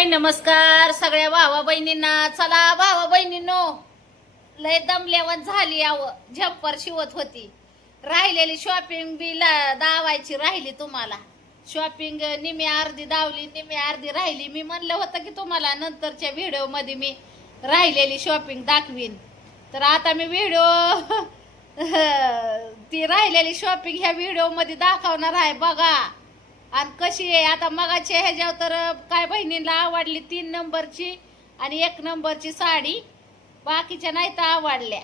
हाय नमस्कार सगळ्या भावा बहिणींना. चला भावा बहिणींनो, लय दमल्यावर झाली. याव झंपर शिवत होती, राहिलेली शॉपिंग बी दावायची राहिली. तुम्हाला शॉपिंग निम्मी अर्धी दावली, निम्मी अर्धी राहिली. मी म्हणलं होतं की तुम्हाला नंतरच्या व्हिडिओ मध्ये मी राहिलेली शॉपिंग दाखवीन. तर आता मी व्हिडिओ ती राहिलेली शॉपिंग ह्या व्हिडिओ मध्ये दाखवणार आहे. बघा आणि कशी आहे. आता मगाची ह्याच्यावर तर काय बहिणींना आवडली 3 नंबरची आणि 1 नंबरची साडी, बाकीच्या नाही तर आवडल्या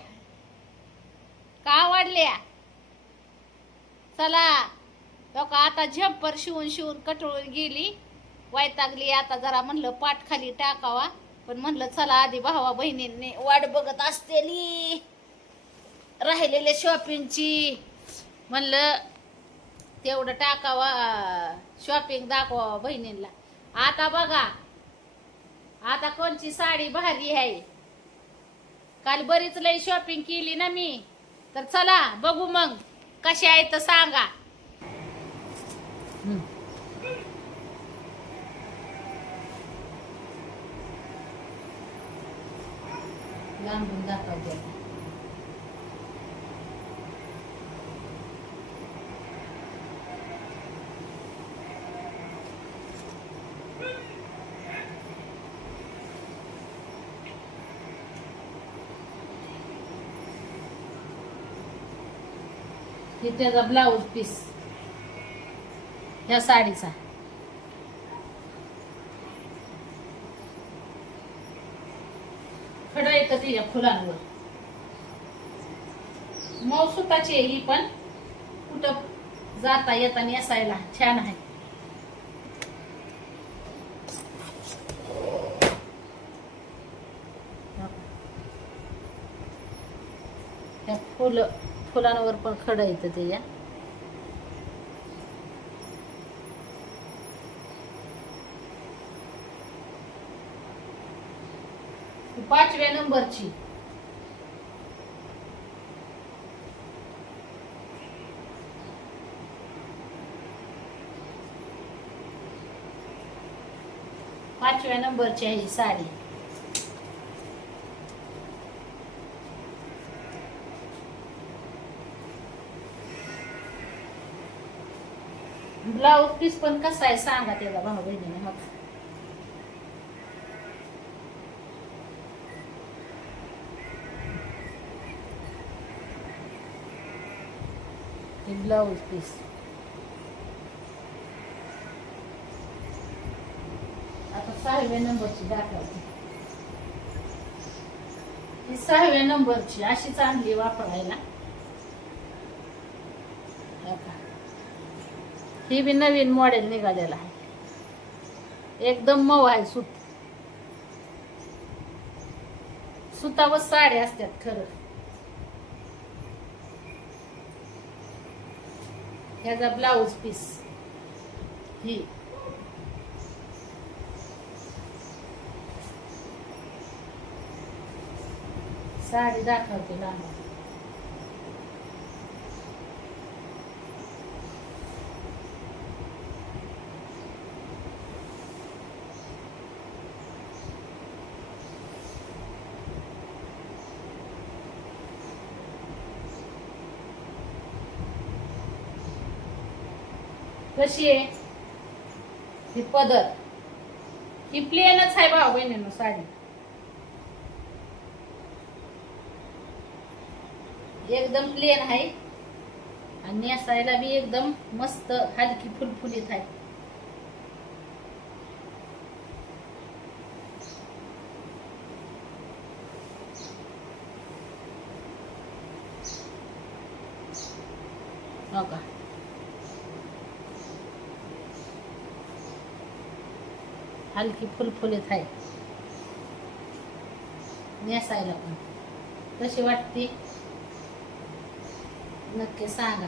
का आवडल्या. चला बघा, आता झंपर शिवून शिवून कटळून गेली, वैतागली. आता जरा म्हणलं पाठ खाली टाकावा, पण म्हणलं चला आधी भावा बहिणींनी वाट बघत असतेली राहिलेल्या शॉपिंगची, म्हणलं तेवढं टाकावा, शॉपिंग दाखवा बहिणींना. आता बघा, आता कोणची साडी भारी आहे. काल बरीच लई शॉपिंग केली ना मी. तर चला बघू मग कशी आहे तर सांगा. लांबून दाखवते. हे त्याचा ब्लाऊज पीस ह्या साडीचा. खडं येतं तिच्या फुलांवर. मऊ सुताची आहे ही, पण कुठं जाता येता नेसायला छान आहे. त्या फुलांवर पण खडं येतं ते. या 5व्या नंबरची. पाचव्या नंबरची आहे ही साडी. ब्लाऊज पीस पण कसा आहे सांगा त्याला भाऊ बहिणीने. मग ब्लाऊज पीस आता 6व्या नंबरची दाखवते. ही 6व्या नंबरची अशी चांगली वापरायला. ही बी नवीन मॉडेल निघालेला आहे. एकदम मऊ आहे. सुतावर साड्या असतात खरं. ह्याचा ब्लाऊज पीस ही साडी दाखवते लांब. कशी आहे ही पदर. ही प्लेनच आहे भाऊ बहिणींनो साडी. एकदम प्लेन आहे आणि नेसायला बी एकदम मस्त हलकी फुलफुलीत आहे. हो का, हलकी फुलफुलीत आहे. नेसायला पण कशी वाटते नक्की सांगा.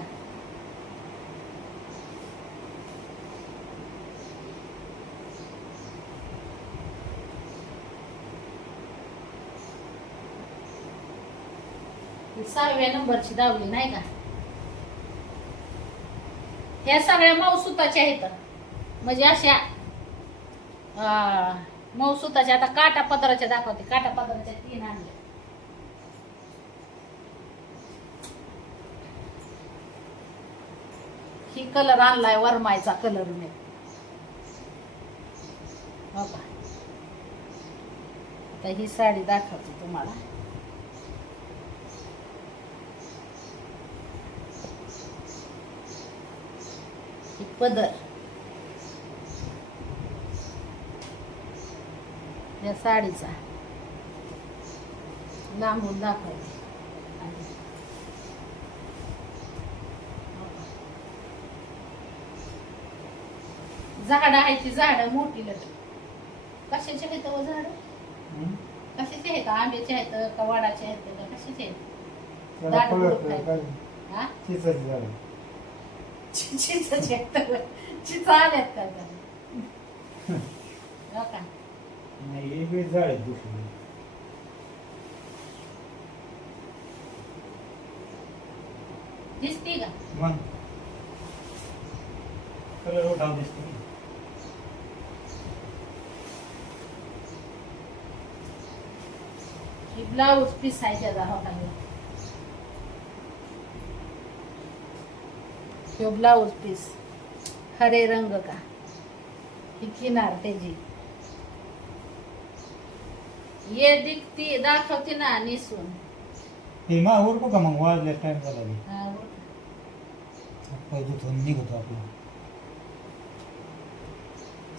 ही 6व्या नंबरची दावली नाही का. ह्या सगळ्या मऊ सुताच्या आहेत. म्हणजे अशा मऊ सुताच्या आता काटा पदराच्या दाखवते. काटा पदराच्या 3 आणल्या. ही कलर आणलाय वरमायचा कलर मी. हो का. आता ही साडी दाखवते तुम्हाला. ही पदर या साडीचा लांबून दाखवते. झाड आहे ती झाड मोठी लट. कशाचे आहेत व झाड? कशाचे आहेत? आंब्याचे आहेत का वडाचे आहेत का कशाचे आहेत? चिचाचे आहेत. चिचा आल्यात का का? नाही झाड दुसरी दिसते का? मग कलर उठाव दिसते. ब्लाऊज पीस आहे त्याचा. हो का. तो ब्लाऊज पीस हरे रंग का. ही किनार त्याची ये दिखती दाखवते ना निसून. हे मा उरकू का मग वाजल्या टाइम झाला की. हा, उरका. पाय दुखून निघतो आपलं.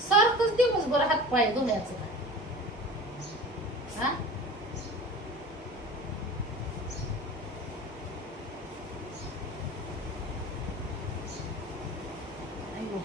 सारखंच दिवसभर हात पाय धुण्याचं का? हा. अयो.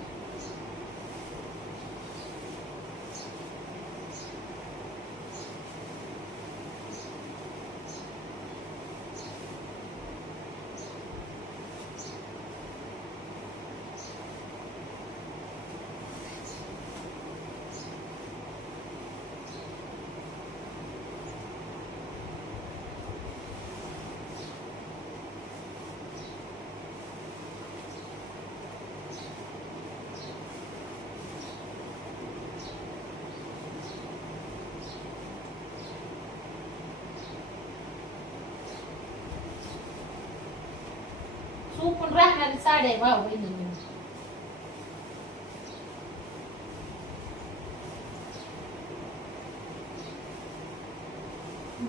चुकून राहणारी साडी आहे भाऊ बहिणी.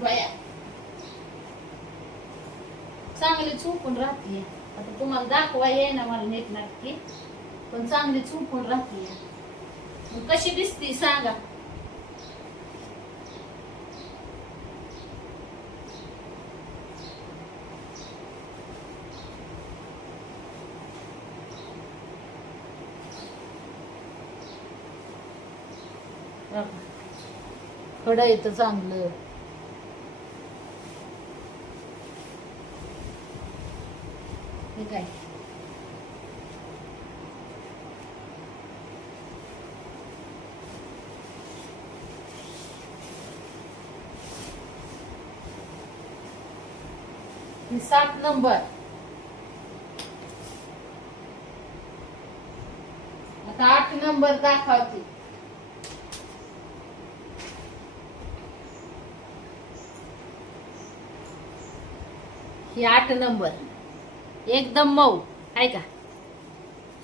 बया चांगली चुकून राहते. आता तुम्हाला दाखवा ये ना मला नीट नाटकी. पण चांगली चुकून राहते. मग कशी दिसती सांगा. खडं येतं चांगलं. हे काय ही 7 नंबर. आता 8 नंबर दाखवते. ही 8 नंबर एकदम मऊ आहे का.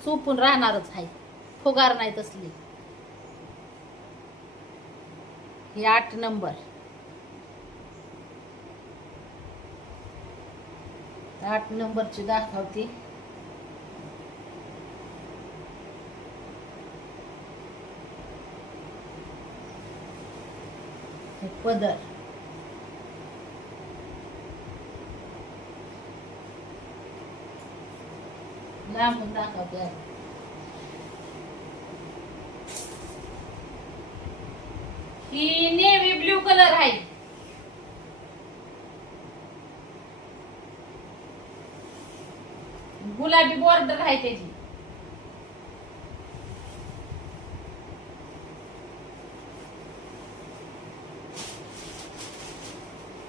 चुपून राहणारच आहे. फुगार नाही तसली. ही 8 नंबर. 8 नंबरची दाखवते. हे पदर लांबून दाखवते. ही नेव्ही ब्ल्यू कलर आहे. गुलाबी बॉर्डर आहे त्याची.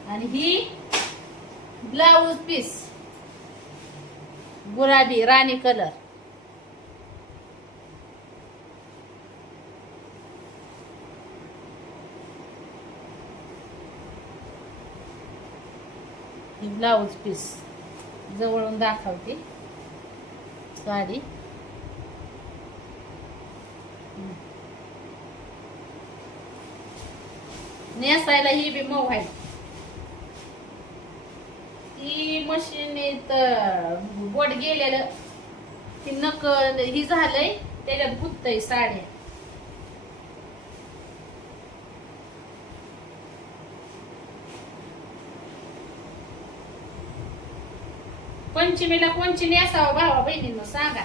आणि ही ब्लाऊज पीस गुलाबी राणी कलर. ही ब्लाऊज पीस जवळून दाखवते साडी. नेसायला ही बी मऊ आहे. ती मशीनीत बोट गेलेलं ती नक ही झालंय त्याच्यात गुत्तय साड्या. पंचमीला कोणची नेसावं भावा बहिणींनो सांगा.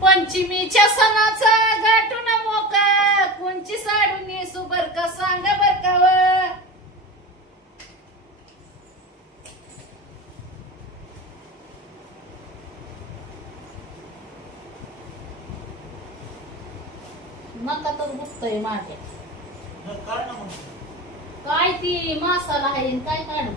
पंचमीच्या सणाचा गाठून मोका कोणची साडू नेसू बर का सांगा बर का व. नका तर गुप्तय माझ्या. काय ती मासाला आहे काय काढू.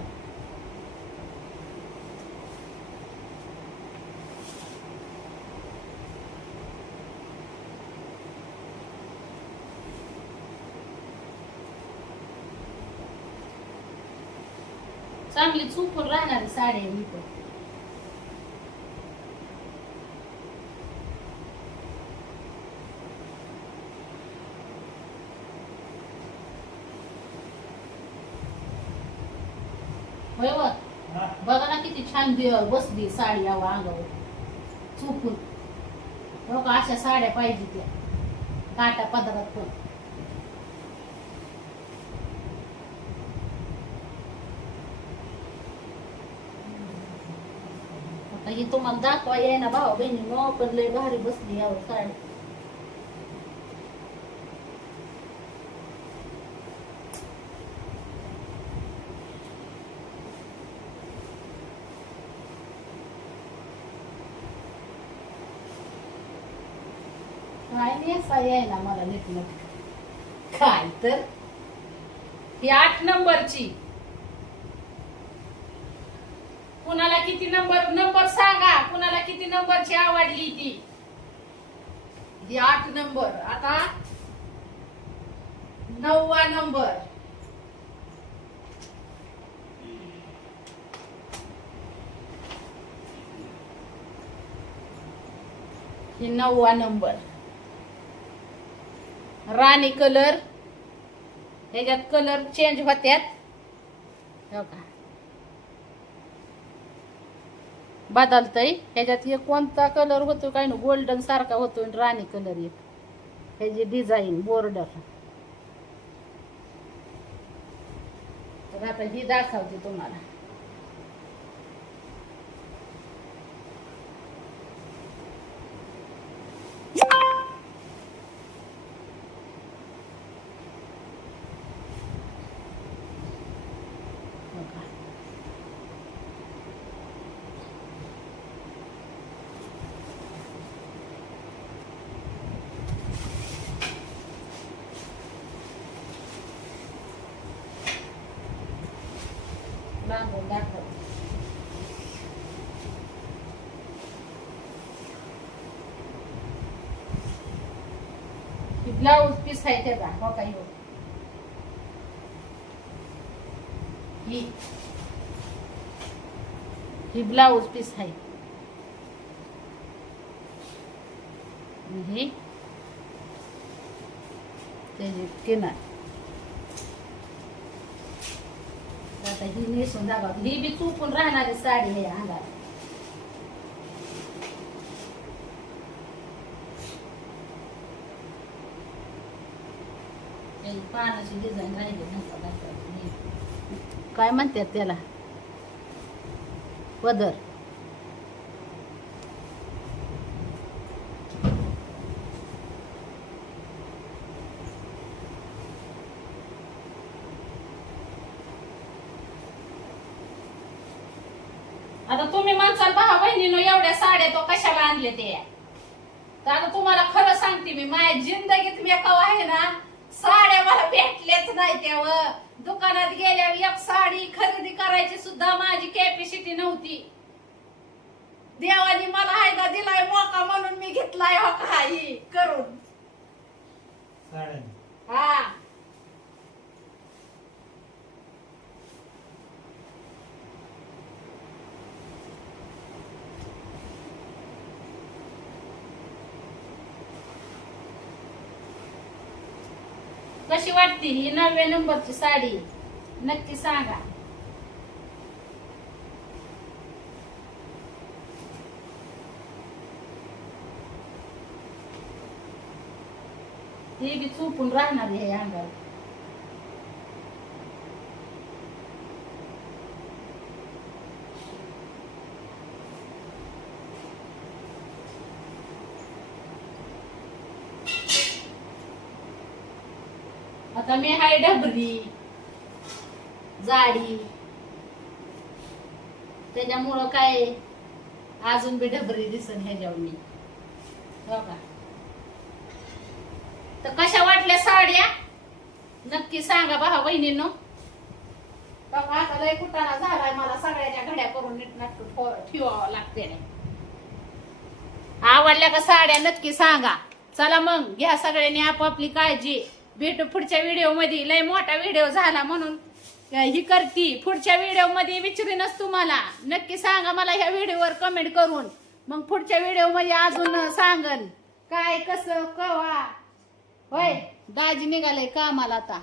चांगली चुकून राहणारी साडी आहे ही पण. होय व. बघा ना किती छान बसली साडी यावं अंगावर चुकून. बघा अशा साड्या पाहिजे त्या काटा पदरात पण. आता ही तुम्हाला दाखवा येईना भावा बहिणी पण लय भारी बसली यावं साडी. काय नेसा येईना मला नीट काय तर. ही 8 नंबरची. कुणाला किती नंबर सांगा. कुणाला किती नंबरची आवडली ती. ही 8 नंबर. आता 9वा नंबर. ही 9वा नंबर. राणी कलर. ह्याच्यात कलर चेंज होत्यात हो का बदलतय. ह्याच्यात हे कोणता कलर होतो काय ना गोल्डन सारखा होतो राणी कलर एक. ह्याची डिझाईन बॉर्डर. तर आता ही दाखवते तुम्हाला. लांबून दाखव. ही ब्लाऊज पीस आहे त्याचा हो काही हो. ही ब्लाऊज पीस आहे. ही त्याची किनार. आता ही नेसून दाखव. ही बी चुकून राहणारी साडी आहे अंगाला. पानाची डिझाईन राहिली काय म्हणतात त्याला पदर. आता तुम्ही म्हणसाल भावा बहिणीनो एवढ्या साड्या तो कशाला आणले ते. तर आता तुम्हाला खरं सांगते मी माझ्या जिंदगीत मी कवा आहे ना साड्या मला भेटल्याच नाही. तेव्हा दुकानात गेल्यावर एक साडी खरेदी करायची सुद्धा माझी कॅपॅसिटी नव्हती. देवानी मला हायदा दिलाय मोका म्हणून मी घेतलाय हो काही करून. हा कशी वाटते ही 9व्या नंबरची साडी नक्की सांगा. हे बी चुपून राहणार हे अंगावर. आता मी हाय ढबरी जाडी त्याच्यामुळं काय अजून बी ढबरी दिसन ह्याच्यावर मी बघा. तर कशा वाटल्या साड्या नक्की सांगा भावा बहिणींनो. बघा आता लय कुटाणा झालाय मला सगळ्याच्या घड्या करून नीटनाटक ठेवावं लागते. आवडल्या का साड्या नक्की सांगा. चला मग घ्या सगळ्यांनी आपापली काळजी. भेटू पुढच्या व्हिडिओ मध्ये. लय मोठा व्हिडिओ झाला म्हणून ही करती. पुढच्या व्हिडिओ मध्ये विचारीनच तुम्हाला. नक्की सांगा मला ह्या व्हिडिओवर कमेंट करून. मग पुढच्या व्हिडिओ मध्ये अजून सांगन काय कसं कवा. होय दाजी निघालय कामाला आता.